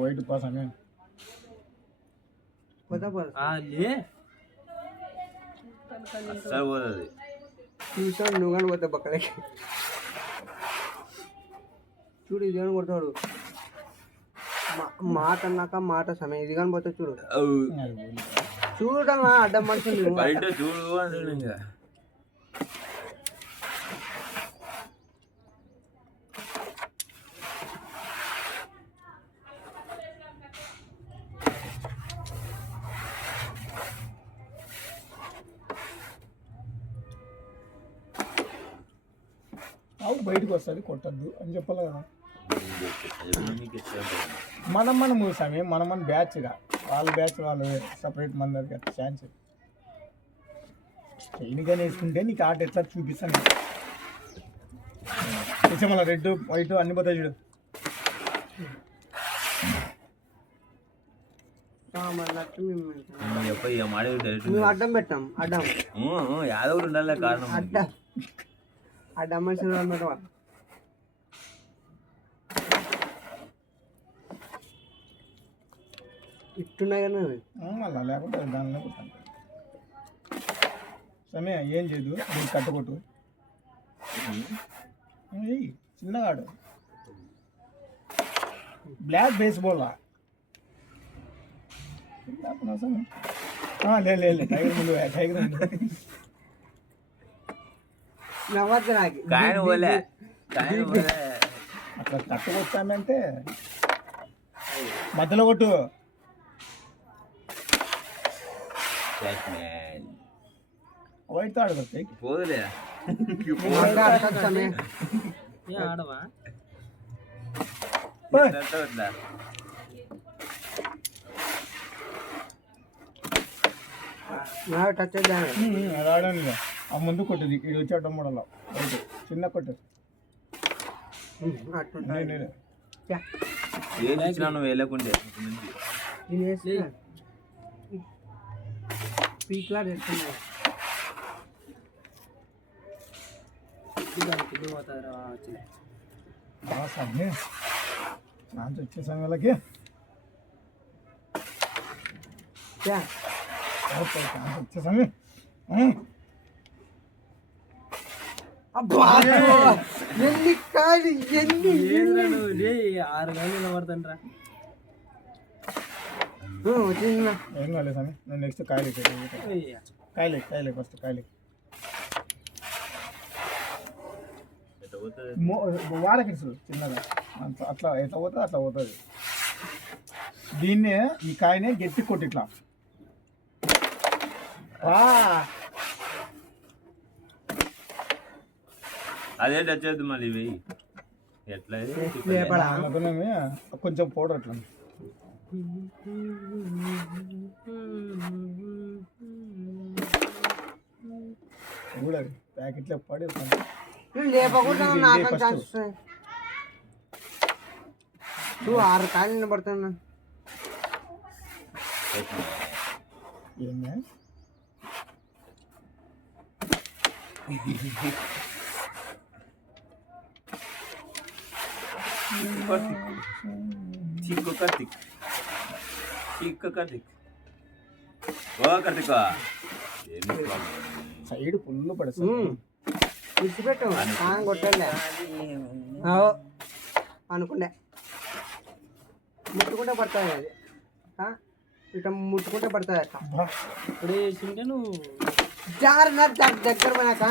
white పాసమే చూసాడు నువ్వు కానీ పోతే పక్కలకి చూడు ఇది కానీ కొడతాడు మాట అన్నాక మాట సమయం ఇది కానీ పోతే చూడు చూడమ్మా అడ్డం మనుషులు బయట చూడు అని ఆవు బయటకు వస్తుంది కొట్టద్దు అని చెప్పాలి కదా మనం సమయం మన బ్యాచ్గా వాళ్ళ బ్యాచ్ వాళ్ళు సపరేట్ మన దగ్గర ఛాన్స్ ట్రైన్గా నేర్చుకుంటే నీకు ఆట ఎట్లా చూపిస్తాను మళ్ళీ రెడ్ వైట్ అన్ని పోతాయి చూడు అడ్డం పెట్టాం అడ్డం యాదవ్ ఉండాలి కారణం అడ్డం అడ్డం మనుషులు పెట్టవా ఇట్టున్నాయి కానీ మళ్ళీ లేకుంటే దానిలో కొట్టాను సమయ ఏం చేయదు నీకు కట్టుకొట్టు చిన్నగాడు బ్లాక్ బేస్బాల్ లేదు టైగర్ ముందు టైగర్ ముందు అట్లా కట్టుకొచ్చానంటే మధ్యలో కొట్టు వైట్ తాడు వస్తాయి పోదులే ఆడవా టచ్ అది ఆడాను ఆ ముందు కొట్టది ఇది వచ్చి అడ్డం మోడల్ వైట్ చిన్న కొట్టు నువ్వు వెళ్ళకుండే పీక్లా చేస్తున్నా వచ్చే సమయాలకి వచ్చే సమయం ఎన్ని కాదు ఎన్ని 6 గంటలు నిలబడతాండ్రా ఏం కాలేదు సమయం నేను నెక్స్ట్ కాయలు కాయలే ఫస్ట్ కాయలే వాడకిడుసు చిన్నగా అట్లా ఎట్లా పోతుంది అట్లా పోతుంది దీన్నే ఈ కాయనే గట్టి కొట్టి ఇట్లా అదే టచ్ అవుతుంది మళ్ళీ ఇవి ఎట్లా కొంచెం పౌడర్ అట్లా చూడాలి ప్యాకెట్లో పడి లేపకుండా నాకు ఛాన్స్ నువ్వు 6 కాయలు నిలబడుతున్నా ఏందా సైడ్ ఫుల్ పడుతుంది విడిచిపెట్టు కొట్టలే అనుకుండే ముట్టుకుంటే పడుతుంది అది ఇట ముట్టుకుంటే పడుతుంది అక్క ఇప్పుడు వేసింటే నువ్వు దగ్గర పోయినాక